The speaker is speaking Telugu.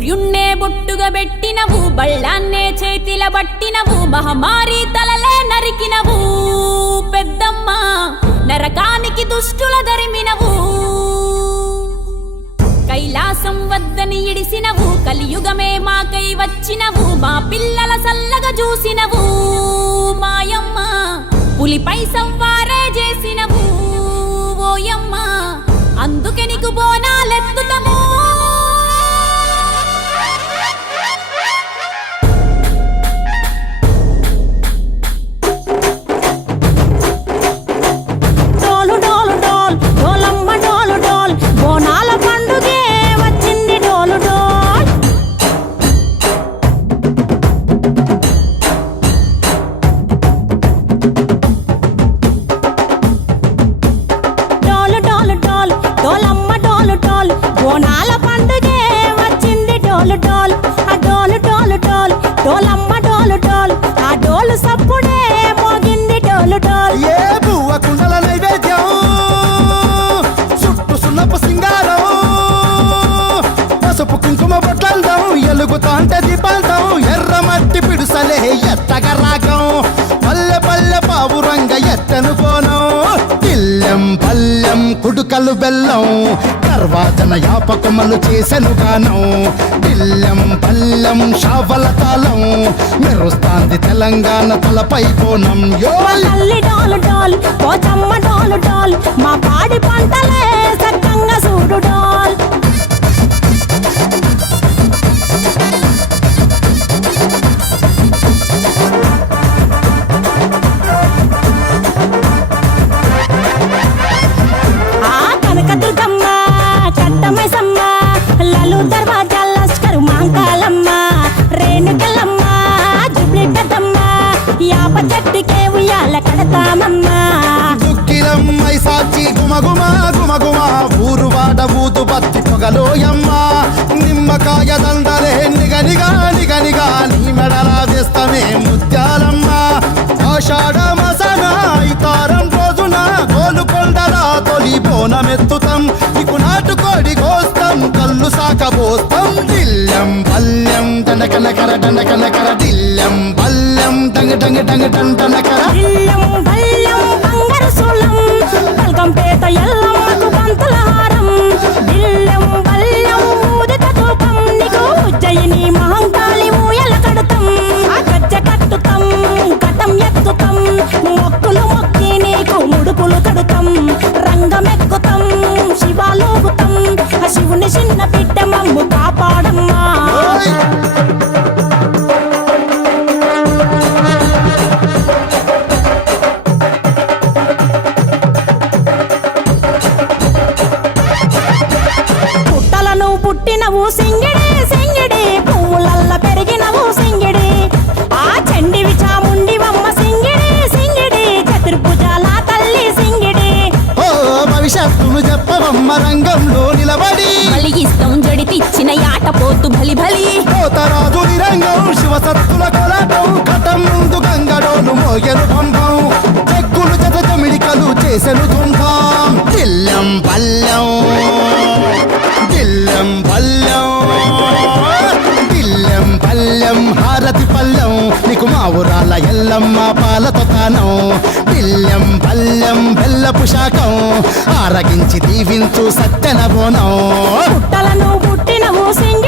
సూర్యున్నే బొట్టుగా పెట్టినవు, బళ్ళాన్నే చేతిల బట్టినవు, మహమారి తలలే నరికినవు పెద్దమ్మ, నరకానికి దుష్టుల దరిమినవు. కైలాసం వద్దని ఇడిసినవు, కలియుగమే మాకై వచ్చినవు, మా పిల్లల సల్లగా చూసినవు మాయమ్మ, పులిపై సవ్వారే చేసినవు ఓయమ్మ, అందుకే నీకు బోనాలెత్తుతము. ఎలుగుతాంటే దీపాంతం ఎర్రమట్టి పిడుసలే ఎత్తగా రాగం, పల్లె పల్లె పావురంగ ఎత్తను కోనం, ఇల్లెం పల్లెం కుడుకలు బెల్లం, తర్వాతన యాపకమలు చేసెను గానం, ఇల్లెం పల్లెం షావల తాళం, మెరుస్తాంది తెలంగాణ తలపై కోణం. మా పాడి పంటలే సక్కంగా చూడు డాల్. దుక్కిలమ్మై సాచి గుమగుమ గుమగుమ, ఊరు వాడ ఊదు బత్తి పొగలోయమ్మ, నిమ్మకాయ దండలే నిగనిగా నిగనిగా, నీ మెడలా వేస్తమే ముత్యాలమ్మ, ఆషాఢ మసన ఇతారం రోజున గోలుకొండలా తొలి బోనమెత్తుతాం, నీకు నాటుకోడి కోస్తాం కళ్ళు సాకబోస్తాం, దిల్లెం పల్లెం దండకనకర దండకనకర, దిల్లెం పల్లెం డంగ డంగ డంగ డండనకర, పల్కంపేట ఎల్లమ్మకు పంతుల హారం, బిల్లెం బల్లెం ఊదిత ధూపం, నీకు ఉజ్జయిని మహంకాళి ఊయల కడతాం, గజ్జ కట్టుతాం కటం ఎత్తుతాం, మొక్కులు మొక్కి నీకు ముడుపులు కడుతాం, రంగమెక్కుతాం శివాలోగుతాం, శివుని చిన్న బిడ్డ మమ్ము కాపాడమ్మా. పుట్టినవు సింగిడి సింగిడి, పువ్వులల్ల పెరిగినవు సింగిడి, ఆ చండివి చాముండివమ్మ సింగిడి సింగిడి, చతుర్భుజాల తల్లి సింగిడి. ఓ భవిష్యత్తును చెప్పవమ్మ రంగంలో నిలబడి, బలిగిస్తాం జడితిచ్చిన యాట పోతు బలి బలి, పోతరాజు నిరంగం శివసత్తుల కొలటం, కటం ముందు గంగడోలు మోయను పంపం, చెక్కులు జత జమిడికలు చేసెను తుంటాం, దిల్లెం పల్లెం దిల్లెం పల్లెం దిల్లెం పల్లెం హారతి పల్లెం, నీకు మా ఊరాల ఎల్లమ్మ పాలతో తానం, దిల్లెం పల్లెం బెల్లపు శాఖం, ఆరగించి దీవించు సత్యన బోనం. పుట్టలను పుట్టినవు సింగిడి